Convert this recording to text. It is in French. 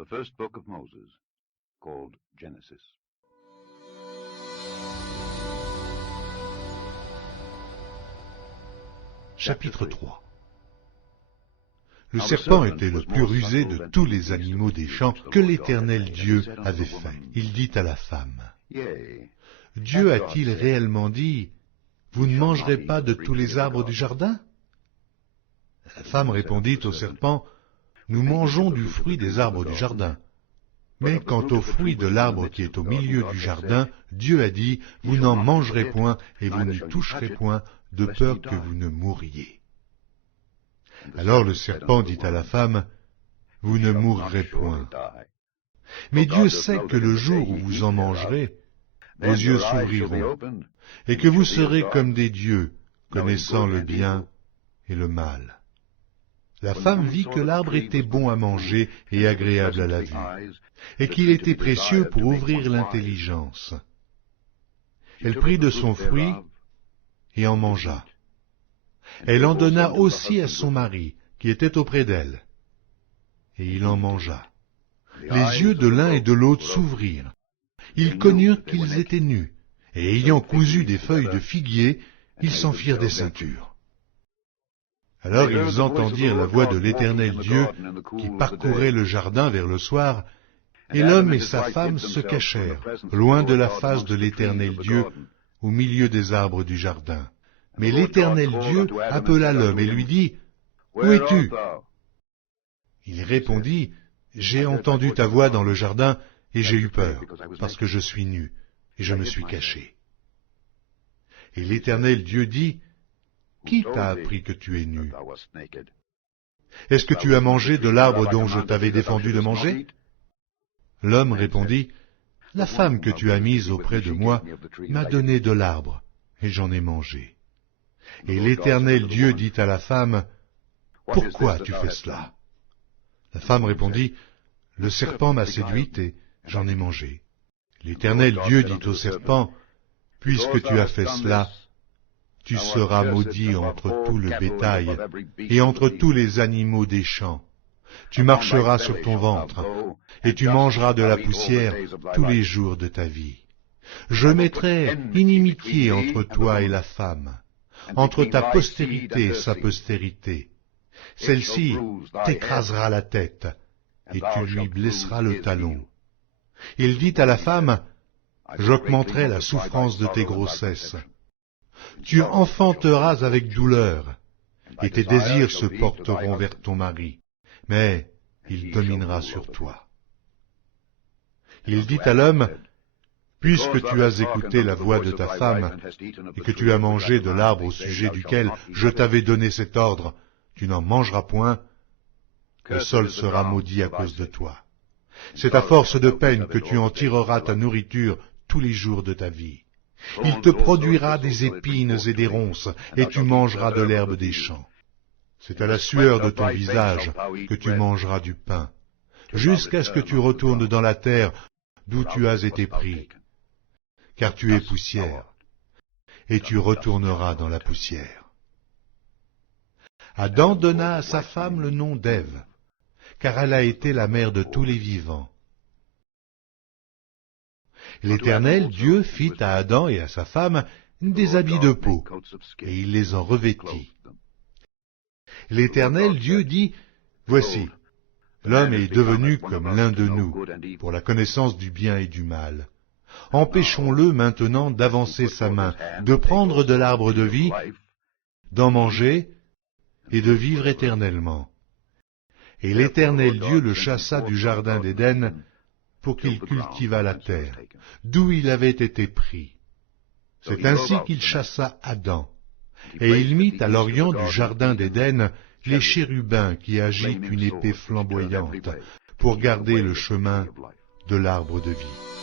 the first book of Moses, called Genesis. Chapitre 3. Le serpent était le plus rusé de tous les animaux des champs que l'Éternel Dieu avait fait. Il dit à la femme, « Dieu a-t-il réellement dit, « Vous ne mangerez pas de tous les arbres du jardin ?» La femme répondit au serpent, « Nous mangeons du fruit des arbres du jardin. Mais quant au fruit de l'arbre qui est au milieu du jardin, Dieu a dit, « Vous n'en mangerez point et vous n'y toucherez point, de peur que vous ne mouriez. » Alors le serpent dit à la femme, « Vous ne mourrez point. Mais Dieu sait que le jour où vous en mangerez, vos yeux s'ouvriront, et que vous serez comme des dieux, connaissant le bien et le mal. » La femme vit que l'arbre était bon à manger et agréable à la vue, et qu'il était précieux pour ouvrir l'intelligence. Elle prit de son fruit et en mangea. Elle en donna aussi à son mari, qui était auprès d'elle, et il en mangea. Les yeux de l'un et de l'autre s'ouvrirent. Ils connurent qu'ils étaient nus, et ayant cousu des feuilles de figuier, ils s'en firent des ceintures. Alors ils entendirent la voix de l'Éternel Dieu qui parcourait le jardin vers le soir, et l'homme et sa femme se cachèrent, loin de la face de l'Éternel Dieu, au milieu des arbres du jardin. Mais l'Éternel Dieu appela l'homme et lui dit, « Où es-tu » Il répondit, « J'ai entendu ta voix dans le jardin, et j'ai eu peur, parce que je suis nu, et je me suis caché. » Et l'Éternel Dieu dit, « Qui t'a appris que tu es nu? Est-ce que tu as mangé de l'arbre dont je t'avais défendu de manger ?» L'homme répondit, « La femme que tu as mise auprès de moi m'a donné de l'arbre, et j'en ai mangé. » Et l'Éternel Dieu dit à la femme, « Pourquoi tu fais cela ?» La femme répondit, « Le serpent m'a séduite et j'en ai mangé. » L'Éternel Dieu dit au serpent, « Puisque tu as fait cela, tu seras maudit entre tout le bétail et entre tous les animaux des champs. Tu marcheras sur ton ventre, et tu mangeras de la poussière tous les jours de ta vie. Je mettrai inimitié entre toi et la femme, entre ta postérité et sa postérité. Celle-ci t'écrasera la tête, et tu lui blesseras le talon. » Il dit à la femme, « J'augmenterai la souffrance de tes grossesses. Tu enfanteras avec douleur, et tes désirs se porteront vers ton mari, mais il dominera sur toi. » Il dit à l'homme, « Puisque tu as écouté la voix de ta femme, et que tu as mangé de l'arbre au sujet duquel je t'avais donné cet ordre, tu n'en mangeras point, le sol sera maudit à cause de toi. C'est à force de peine que tu en tireras ta nourriture tous les jours de ta vie. Il te produira des épines et des ronces, et tu mangeras de l'herbe des champs. C'est à la sueur de ton visage que tu mangeras du pain, jusqu'à ce que tu retournes dans la terre d'où tu as été pris, car tu es poussière, et tu retourneras dans la poussière. » Adam donna à sa femme le nom d'Ève, car elle a été la mère de tous les vivants. L'Éternel Dieu fit à Adam et à sa femme des habits de peau, et il les en revêtit. L'Éternel Dieu dit, « Voici, l'homme est devenu comme l'un de nous, pour la connaissance du bien et du mal. Empêchons-le maintenant d'avancer sa main, de prendre de l'arbre de vie, d'en manger et de vivre éternellement. » Et l'Éternel Dieu le chassa du jardin d'Éden pour qu'il cultivât la terre, d'où il avait été pris. C'est ainsi qu'il chassa Adam, et il mit à l'orient du jardin d'Éden les chérubins qui agitent une épée flamboyante pour garder le chemin de l'arbre de vie.